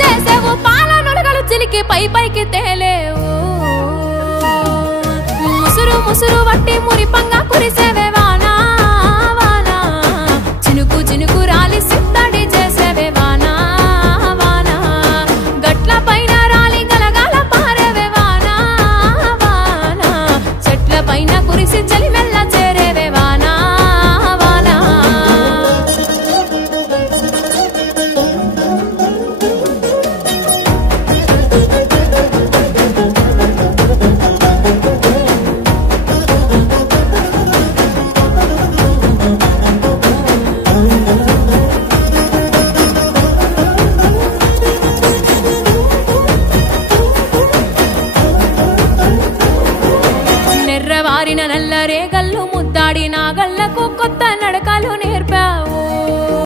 చేసేవు పాల నురగలు చిలికి పై పైకి తేలేవు ముసురు ముసురు వట్టి మురిపంగా కురిసేవేవా